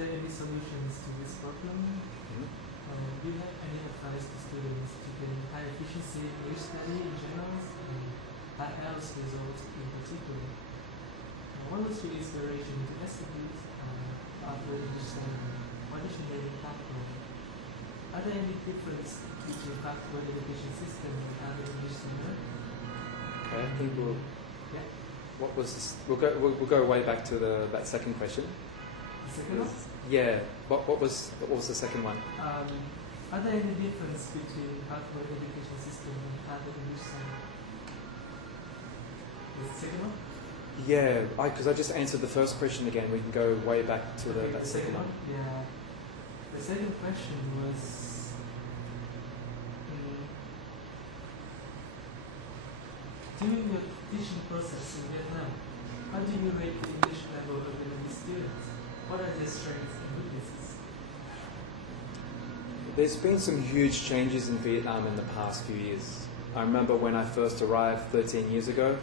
there any solutions to this problem? Do you have any advice to students to gain high efficiency English study in general and high IELTS results in particular? What was your inspiration to study after English study? What is your learning background? Are there any differences between backward education system and other English students? Okay, I think we'll. Yeah. What was this? We'll go way back to that second question. The second one? Yeah. What was the second one? Are there any difference between backward education system and other English studies? The second one? Yeah, because I just answered the first question again. We can go way back to that second one. Yeah. The second question was during your teaching process in Vietnam, how do you rate the English level of Vietnamese students? What are their strengths and weaknesses? There's been some huge changes in Vietnam in the past few years. I remember when I first arrived 13 years ago,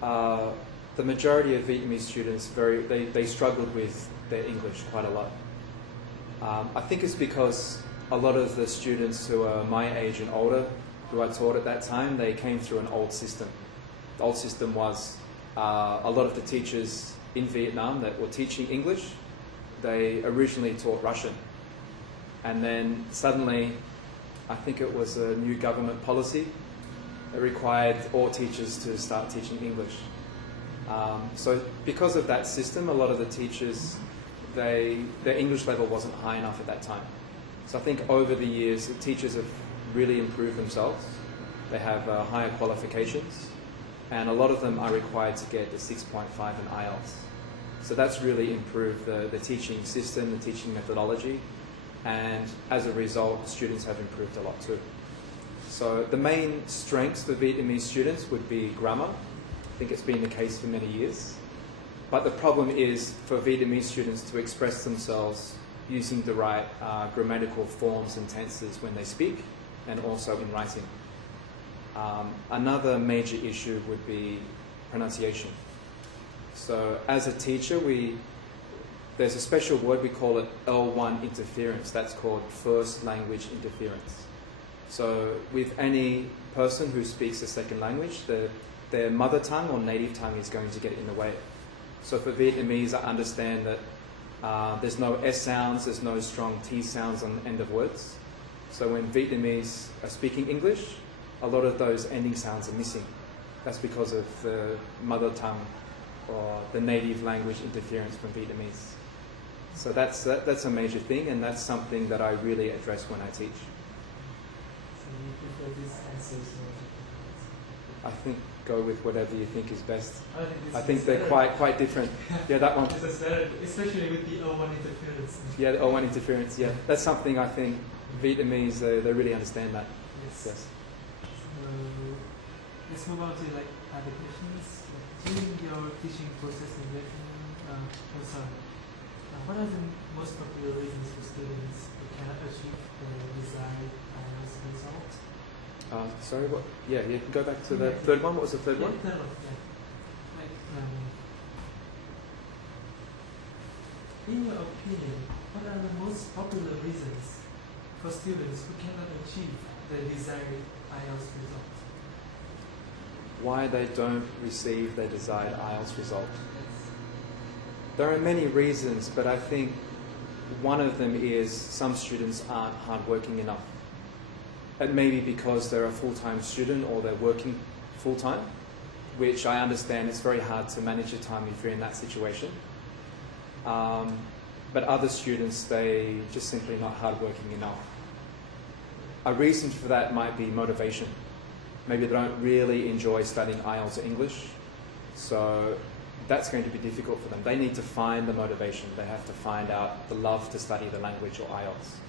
the majority of Vietnamese students they struggled with their English quite a lot. I think it's because a lot of the students who are my age and older, who I taught at that time, they came through an old system. The old system was a lot of the teachers in Vietnam that were teaching English, they originally taught Russian. And then suddenly, I think it was a new government policy that required all teachers to start teaching English. So because of that system, a lot of the teachers, their English level wasn't high enough at that time. So I think over the years, the teachers have really improved themselves. They have higher qualifications, and a lot of them are required to get a 6.5 in IELTS. So that's really improved the teaching system, the teaching methodology, and as a result, students have improved a lot too. So the main strengths for Vietnamese students would be grammar. I think it's been the case for many years. But the problem is for Vietnamese students to express themselves using the right grammatical forms and tenses when they speak, and also in writing. Another major issue would be pronunciation. So as a teacher, there's a special word, we call it L1 interference. That's called first language interference. So with any person who speaks a second language, their mother tongue or native tongue is going to get in the way. So for Vietnamese, I understand that there's no S sounds, there's no strong T sounds on the end of words. So when Vietnamese are speaking English, a lot of those ending sounds are missing. That's because of the mother tongue or the native language interference from Vietnamese. So that's a major thing, and that's something that I really address when I teach. So you prefer these answers? I think go with whatever you think is best. I think they're quite different. Yeah, that one. Especially with the L1 interference. Yeah, the L1 interference. Yeah, that's something I think Vietnamese they really understand that. Yes. So let's move on to other questions. During your teaching process in Vietnam, what are the most popular reasons for students who cannot achieve the desired IELTS result? Sorry, what? Yeah, you can go back to the third one. What was the third one? Third one, yeah. In your opinion, what are the most popular reasons for students who cannot achieve the desired IELTS result? Why they don't receive their desired IELTS result? There are many reasons, but I think one of them is some students aren't hardworking enough. It may be because they're a full-time student or they're working full-time, which I understand it's very hard to manage your time if you're in that situation. But other students, they just simply not hardworking enough. A reason for that might be motivation. Maybe they don't really enjoy studying IELTS or English, so that's going to be difficult for them. They need to find the motivation. They have to find out the love to study the language or IELTS.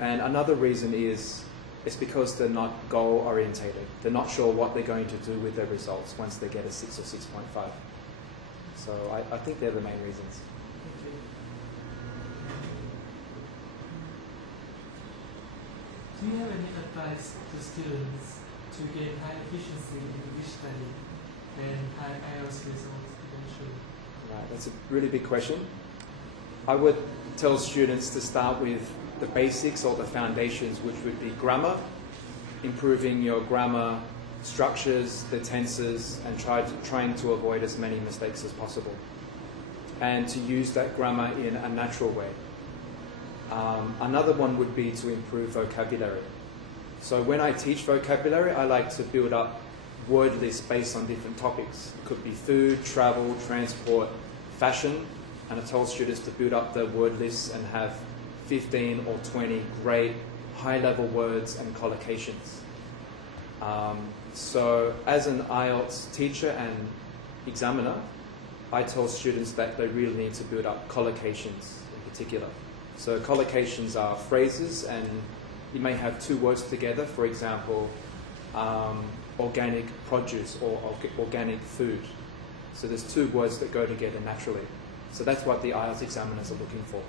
And another reason is it's because they're not goal-orientated. They're not sure what they're going to do with their results once they get a 6 or 6.5. So I think they're the main reasons. Do you have any advice to students to gain high efficiency in English study and high IELTS results eventually? Right, that's a really big question. I would tell students to start with the basics or the foundations, which would be grammar, improving your grammar structures, the tenses, and trying to avoid as many mistakes as possible, and to use that grammar in a natural way. Another one would be to improve vocabulary. So when I teach vocabulary, I like to build up word lists based on different topics. It could be food, travel, transport, fashion, and I told students to build up the word lists and have 15 or 20 great high-level words and collocations. So as an IELTS teacher and examiner, I tell students that they really need to build up collocations in particular. So collocations are phrases, and you may have two words together, for example, organic produce or organic food. So there's two words that go together naturally. So that's what the IELTS examiners are looking for.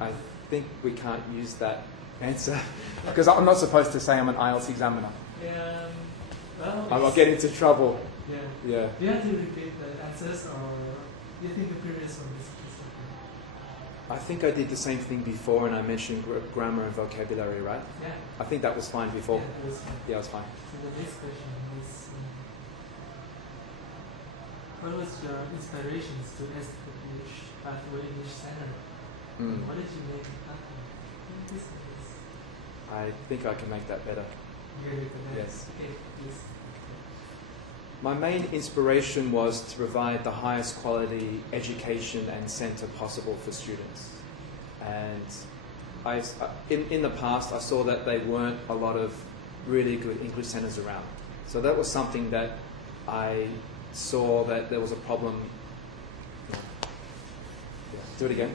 I think we can't use that answer because I'm not supposed to say I'm an IELTS examiner. Yeah, well, I'll get into trouble. Yeah. Yeah. Do you have to repeat the answers, or do you think the previous one is okay? I think I did the same thing before, and I mentioned grammar and vocabulary, right? Yeah. I think that was fine before. Yeah, that was fine. Yeah, it was fine. So the next question is, what was your inspirations to establish Pathway English Center? What did you make it happen? I think I can make that better. Yes. Okay, please. My main inspiration was to provide the highest quality education and centre possible for students. And in the past, I saw that there weren't a lot of really good English centres around. So that was something that I saw that there was a problem. Do it again.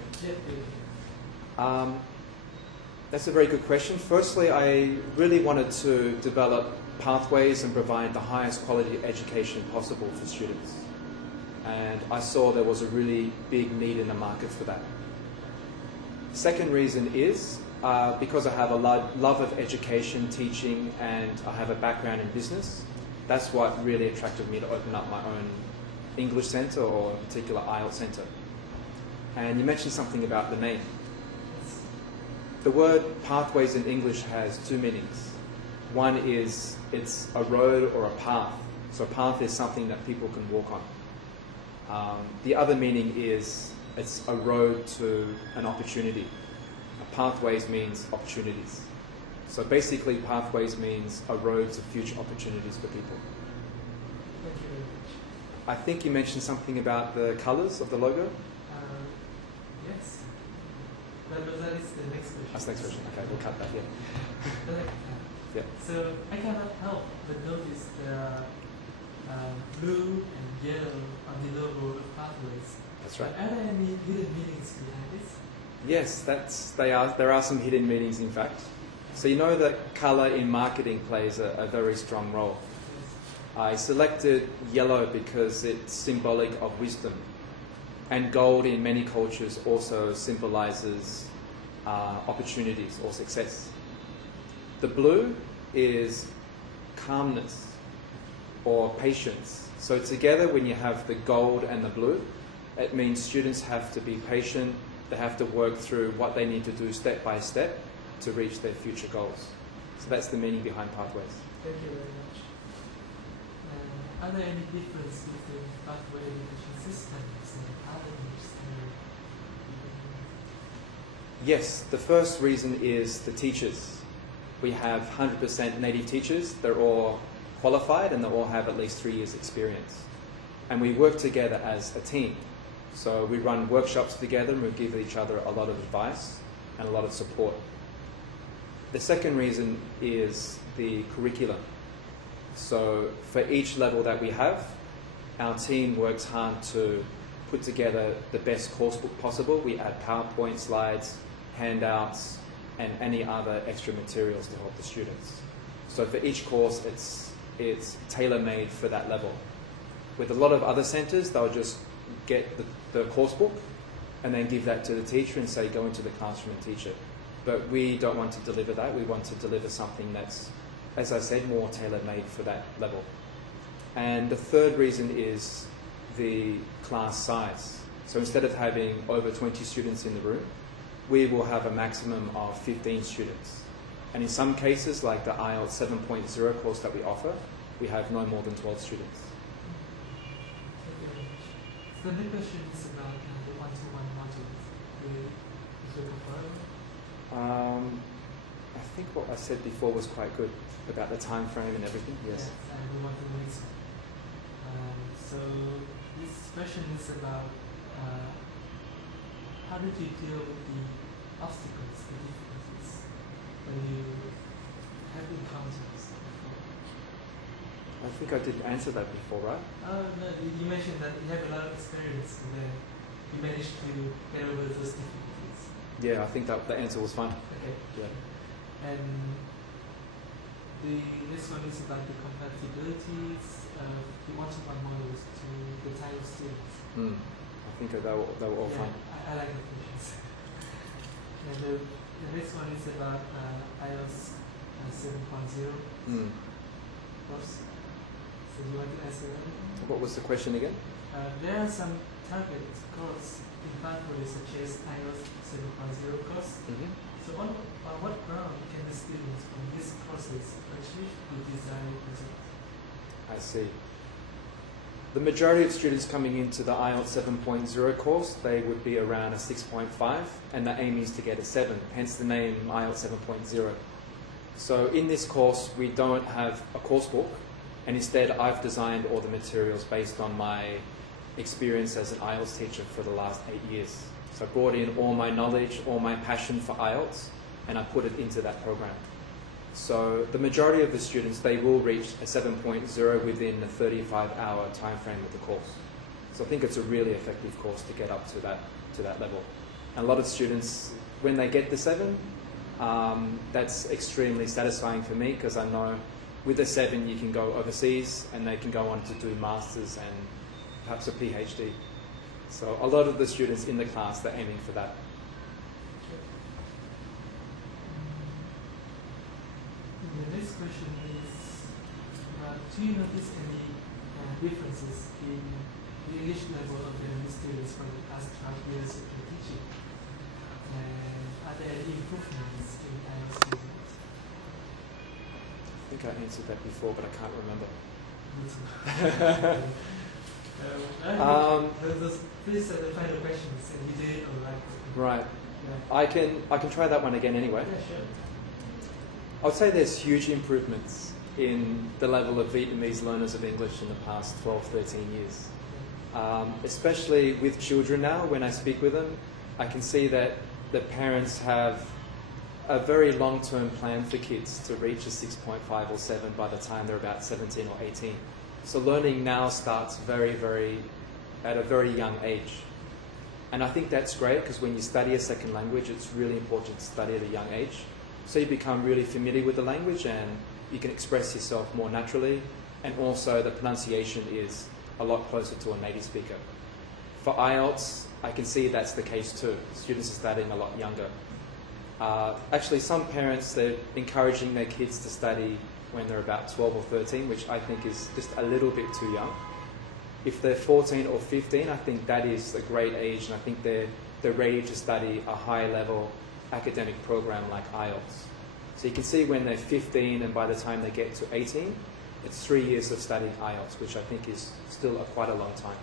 That's a very good question. Firstly, I really wanted to develop pathways and provide the highest quality education possible for students. And I saw there was a really big need in the market for that. Second reason is because I have a love of education, teaching, and I have a background in business. That's what really attracted me to open up my own English centre, or in particular IELTS centre. And you mentioned something about the name. The word pathways in English has two meanings. One is it's a road or a path. So a path is something that people can walk on. The other meaning is it's a road to an opportunity. Pathways means opportunities. So basically pathways means a road to future opportunities for people. Thank you very much. I think you mentioned something about the colours of the logo. Yes. But that is the next question. That's the next question. Okay, we'll cut that, yeah. Yeah. So I cannot help but notice there are blue and yellow on the logo of Pathways. That's right. Are there any hidden meanings behind this? Yes, there are some hidden meanings, in fact. So you know that colour in marketing plays a very strong role. Yes. I selected yellow because it's symbolic of wisdom. And gold in many cultures also symbolises opportunities or success. The blue is calmness or patience. So together, when you have the gold and the blue, it means students have to be patient. They have to work through what they need to do step by step to reach their future goals. So that's the meaning behind Pathways. Thank you very much. Are there any differences between pathway education systems and other universities? Yes, the first reason is the teachers. We have 100% native teachers. They're all qualified and they all have at least 3 years experience. And we work together as a team. So we run workshops together and we give each other a lot of advice and a lot of support. The second reason is the curriculum. So for each level that we have, our team works hard to put together the best course book possible. We add PowerPoint slides, handouts, and any other extra materials to help the students. So for each course, it's tailor-made for that level. With a lot of other centres, they'll just get the course book and then give that to the teacher and say, go into the classroom and teach it. But we don't want to deliver that. We want to deliver something that's, as I said, more tailor-made for that level. And the third reason is the class size. So instead of having over 20 students in the room, we will have a maximum of 15 students. And in some cases, like the IELTS 7.0 course that we offer, we have no more than 12 students. Thank you very much. So the next question is about the one-to-one modules. Is it preferable? I think what I said before was quite good about the time frame and everything. Yes. And we want to the next one. So this question is about how did you deal with the obstacles, the difficulties, when you have encounters before? I think I did answer that before, right? No, you mentioned that you have a lot of experience and then you managed to get over those difficulties. Yeah, I think that the answer was fine. Okay. Yeah. And the next one is about the compatibilities of the one-to-one models to the type of students. I think they were all fine. I like the questions. And the next one is about IELTS 7.0 course. So do you want to answer that? What was the question again? There are some target courses in pathways such as IELTS 7.0 course. So on what ground can the students from these courses achieve the desired results? I see. The majority of students coming into the IELTS 7.0 course, they would be around a 6.5, and the aim is to get a 7, hence the name IELTS 7.0. So in this course, we don't have a course book, and instead I've designed all the materials based on my experience as an IELTS teacher for the last 8 years. So I brought in all my knowledge, all my passion for IELTS, and I put it into that program. So the majority of the students, they will reach a 7.0 within the 35-hour time frame of the course. So I think it's a really effective course to get up to that level. And a lot of students, when they get the 7, that's extremely satisfying for me, because I know with the 7 you can go overseas and they can go on to do masters and perhaps a PhD. So a lot of the students in the class, they're aiming for that. The next question is, do you notice any differences in the English level of the students from the past 12 years of your teaching? And are there any improvements in IELTS results? I think I answered that before, but I can't remember. Me too. Please the final questions, and you did it all right. Right. Yeah. I can try that one again anyway. Yeah, sure. I would say there's huge improvements in the level of Vietnamese learners of English in the past 12, 13 years. Especially with children now, when I speak with them, I can see that the parents have a very long-term plan for kids to reach a 6.5 or 7 by the time they're about 17 or 18. So learning now starts at a very young age. And I think that's great, because when you study a second language, it's really important to study at a young age. So you become really familiar with the language and you can express yourself more naturally, and also the pronunciation is a lot closer to a native speaker. For IELTS, I can see that's the case too. Students are studying a lot younger. Actually, some parents, they're encouraging their kids to study when they're about 12 or 13, which I think is just a little bit too young. If they're 14 or 15, I think that is a great age, and I think they're ready to study a high level academic program like IELTS. So you can see when they're 15 and by the time they get to 18, it's 3 years of studying IELTS, which I think is still quite a long time.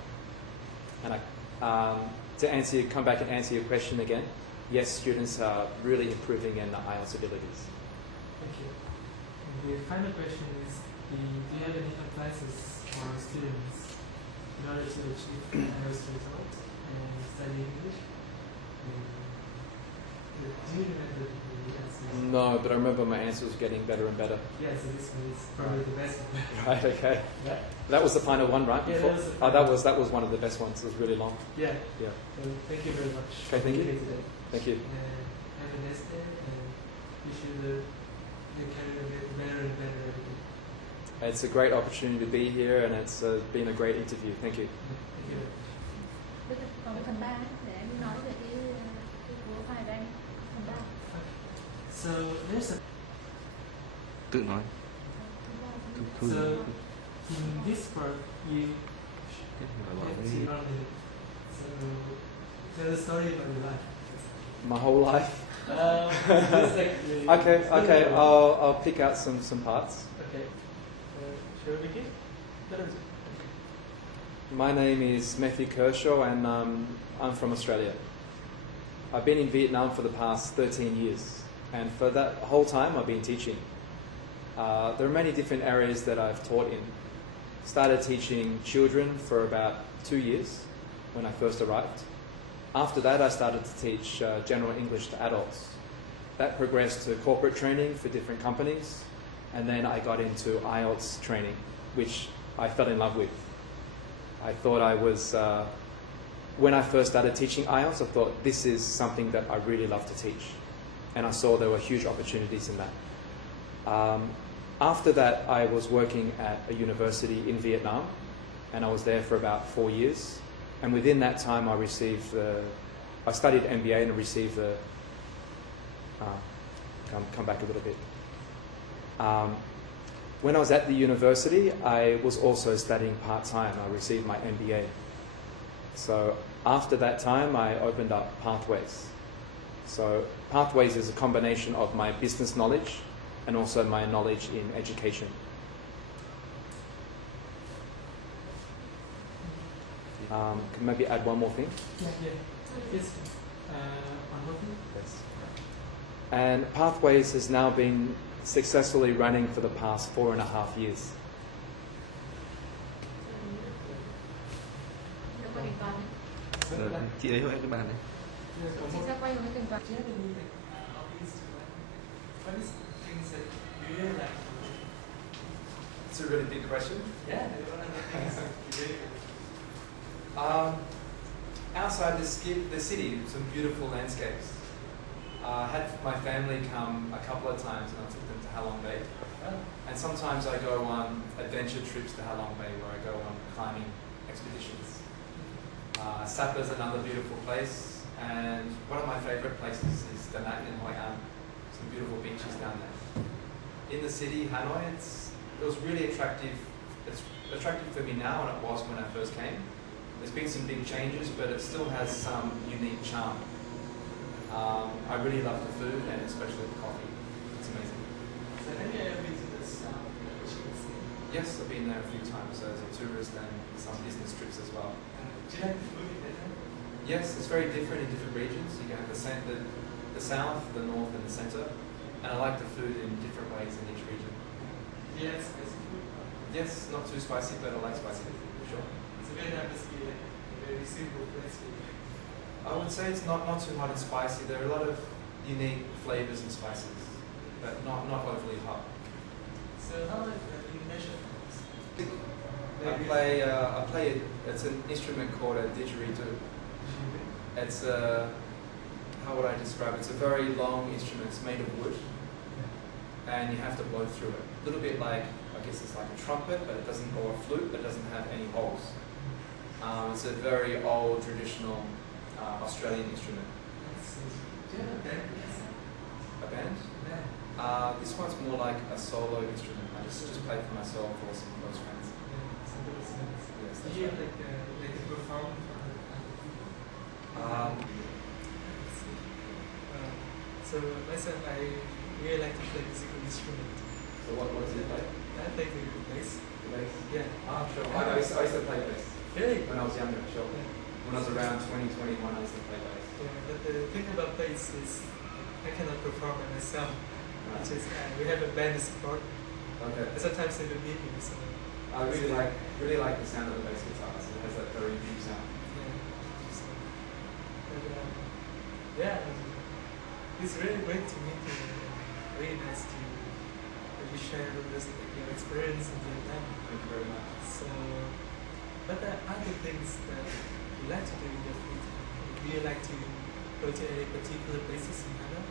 And to come back and answer your question again, yes, students are really improving in the IELTS abilities. Thank you. And the final question is, do you have any advices for students in order to achieve IELTS results and study English? Do you remember the answers? No, but I remember my answer was getting better and better. Yeah, so this one is probably the best. Right, okay. Yeah. That was the final one, right? Yeah, Before? that was the that was one of the best ones. It was really long. Yeah. Yeah. So thank you very much. Okay, thank you. Today. Thank you. And have a nice day, and wish you the career get better and better every day. It's a great opportunity to be here, and it's been a great interview. Thank you. Thank you. Còn cái phần 3 để em nói về cái của file của anh. Phần 3. So there's a Tự nói. so in this part you Cái này là have bảo to cái run it. So story about your life. My whole life. Just like Okay. I'll pick out some parts. Okay. Shall we begin? My name is Matthew Kershaw, and I'm from Australia. I've been in Vietnam for the past 13 years, and for that whole time I've been teaching. There are many different areas that I've taught in. Started teaching children for about 2 years when I first arrived. After that I started to teach general English to adults. That progressed to corporate training for different companies, and then I got into IELTS training, which I fell in love with. I thought I was, when I first started teaching IELTS, I thought this is something that I really love to teach. And I saw there were huge opportunities in that. After that, I was working at a university in Vietnam, and I was there for about 4 years. And within that time, I studied MBA and received the, come back a little bit. When I was at the university, I was also studying part-time. I received my MBA. So after that time, I opened up Pathways. So Pathways is a combination of my business knowledge and also my knowledge in education. Can maybe add one more thing? Yeah. Yes. One more thing? Yes. And Pathways has now been successfully running for the past 4.5 years. Chị ấy hỏi cái bàn này. Chị sẽ quay hướng từng đoạn. What is the things that you really like? It's a really big question. Yeah, one of the things that you really Outside the city, some beautiful landscapes. I had my family come a couple of times, and I took them to Halong Bay. And sometimes I go on adventure trips to Halong Bay, where I go on climbing expeditions. Sapa is another beautiful place, and one of my favourite places is Da Nang in Hoi An. Some beautiful beaches down there. In the city, Hanoi, it was really attractive. It's attractive for me now, and it was when I first came. There's been some big changes, but it still has some unique charm. I really love the food, and especially the coffee. It's amazing. So have you ever been to the South China Sea? Yes, I've been there a few times as a tourist and some business trips as well. Do you like the food in Vietnam? Yes, it's very different in different regions. You can have the south, the north, and the centre. And I like the food in different ways in each region. Do you like spicy food? Yes, not too spicy, but I like spicy food for sure. So Vietnam must be like a very simple place for you. I would say it's not too hot and spicy. There are a lot of unique flavours and spices, but not overly hot. So how like you measure things? I play it's an instrument called a didgeridoo. It's how would I describe it? It's a very long instrument. It's made of wood, and you have to blow through it. A little bit like, I guess it's like a trumpet, but it doesn't, or a flute, but it doesn't have any holes. It's a very old traditional Australian instrument. Do you have a band? A band? Yeah. This one's more like a solo instrument. I just play for myself or some close friends. Some good instruments. Yes, Do that's you right. like a perform for other people? So myself, I really like to play musical instrument. So what does it play? I play the bass. The bass? Yeah. Sure. I used to play bass Really? when I was younger, sure. Yeah. When I was around 20, 21, I used to play bass. Yeah, but the thing about bass is I cannot perform by myself. Right. Which is we have a band support. Okay. But sometimes they don't need me, so I really like the sound of the bass guitar. So it has that very deep sound. yeah. So, but, yeah, it's really great to meet you. Really nice to you share with us your experience in Vietnam. Thank you very much. So, but there are other things that you like to do in your free time. Do you like to go to any particular places in Hanoi?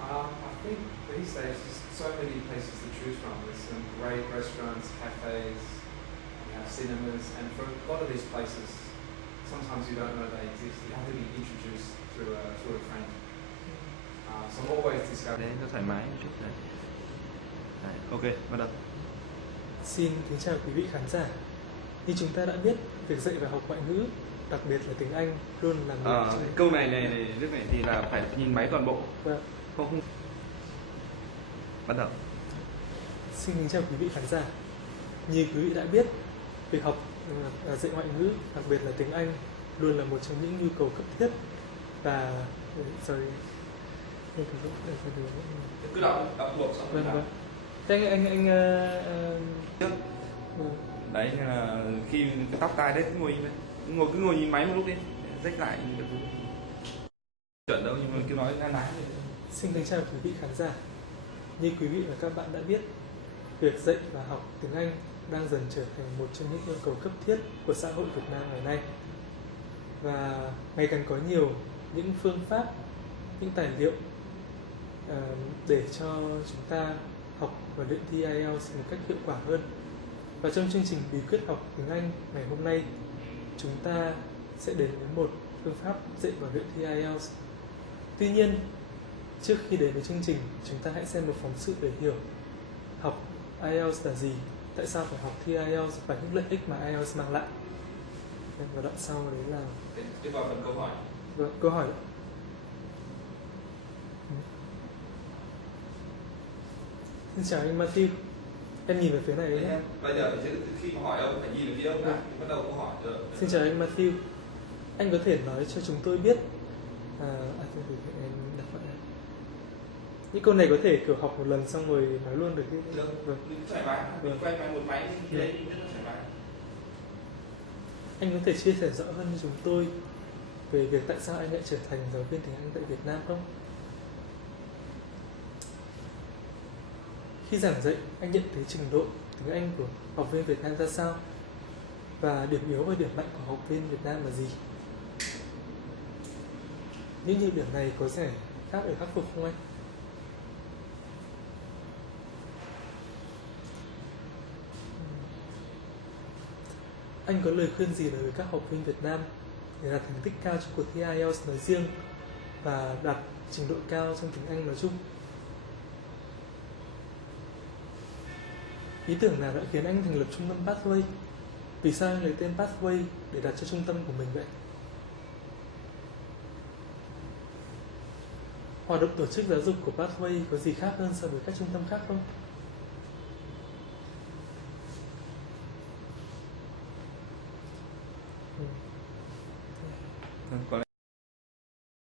I think these days there's so many places to choose from. There's some great restaurants, cafes, we have cinemas, and for a lot of these places, sometimes you don't know they exist. You have to be introduced through a friend. So I'm always discovering. Để nó thoải mái một chút đấy. Đấy, ok, bắt đầu. Xin kính chào quý vị khán giả. Như chúng ta đã biết, việc dạy và học ngoại ngữ đặc biệt là tiếng Anh luôn là một trong những Câu này lúc này thì là phải nhìn máy toàn bộ. Vâng. Không. Bắt đầu. Xin kính chào quý vị khán giả. Như quý vị đã biết, việc học dạy ngoại ngữ, đặc biệt là tiếng Anh, luôn là một trong những nhu cầu cấp thiết và Cứ đọc thuộc xong. Vâng. Thế anh Đấy là khi cái tóc tai đấy cứ ngồi nhìn máy một lúc đi, rách lại được. Chuẩn đâu nhưng mà cứ nói nán. Xin kính chào quý vị khán giả. Như quý vị và các bạn đã biết, việc dạy và học tiếng Anh đang dần trở thành một trong những yêu cầu cấp thiết của xã hội Việt Nam ngày nay. Và ngày càng có nhiều những phương pháp, những tài liệu để cho chúng ta học và luyện thi IELTS một cách hiệu quả hơn. Và trong chương trình bí quyết học tiếng Anh ngày hôm nay, chúng ta sẽ đến với một phương pháp dạy và luyện thi IELTS. Tuy nhiên, trước khi đến với chương trình, chúng ta hãy xem một phóng sự để hiểu học IELTS là gì, tại sao phải học thi IELTS và những lợi ích mà IELTS mang lại. Và đoạn sau đấy là Tiếp vào phần câu hỏi. Vâng, câu hỏi. Xin chào anh Matthew. Em nhìn về phía này đấy nhé. Bây giờ khi mà hỏi đâu phải nhìn về phía đâu, bắt đầu câu hỏi rồi. Xin chào anh Matthew. Anh có thể nói cho chúng tôi biết những câu này có thể kiểu học một lần xong rồi nói luôn được chứ? Được, vâng. Thoải mái, mình quay máy một máy thì đấy rất là thoải mái. Anh có thể chia sẻ rõ hơn cho chúng tôi về việc tại sao anh lại trở thành giáo viên tiếng Anh tại Việt Nam không? Khi giảng dạy, anh nhận thấy trình độ tiếng Anh của học viên Việt Nam ra sao? Và điểm yếu và điểm mạnh của học viên Việt Nam là gì? Những nhược điểm này có giải pháp để khắc phục không anh? Anh có lời khuyên gì đối với các học viên Việt Nam để đạt thành tích cao trong cuộc thi IELTS nói riêng và đạt trình độ cao trong tiếng Anh nói chung? Ý tưởng nào đã khiến anh thành lập trung tâm Pathway? Vì sao anh lấy tên Pathway để đặt cho trung tâm của mình vậy? Hoạt động tổ chức giáo dục của Pathway có gì khác hơn so với các trung tâm khác không?